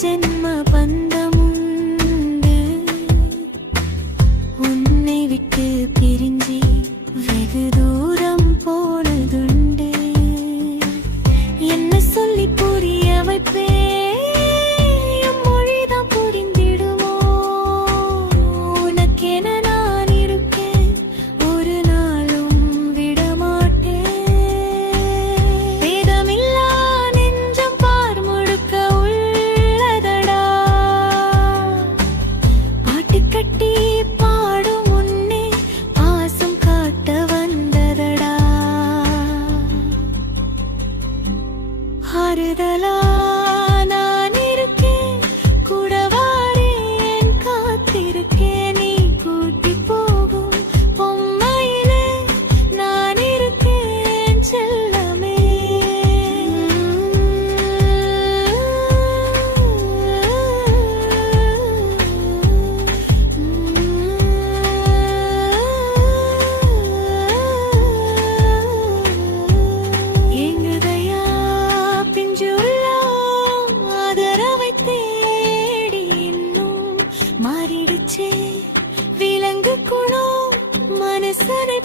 ஜென்ம பந்தமுண்டு. உன்னை விட்டு பிரிஞ்சி வெகு தூரம் போனதுண்டு. என்ன சொல்லி புரிய வைப்பே, மொழிதான் புரிந்திடுமோ? உனக்கென நான் இருக்கேன், ஒரு நாளும் விடமாட்டேன். வேதமில்லா நெஞ்சம் பார் முழுக்க உள்ளதடா. பாட்டு கட்டி பாடும் முன்னே பாசம் காட்ட வந்ததடா. ஆறுதலா நான் இருக்கேன், கூட வாரேன், காத்திருக்கேன். நீ கூட்டி போகும் பொம்மையிலே நான் இருக்கேன் செல்லமே. எங்குதையா பிஞ்சு உள்ளம், ஆதரவை தேடி இன்னும் மாறிடுச்சே. விலங்கு குணம் மனசனை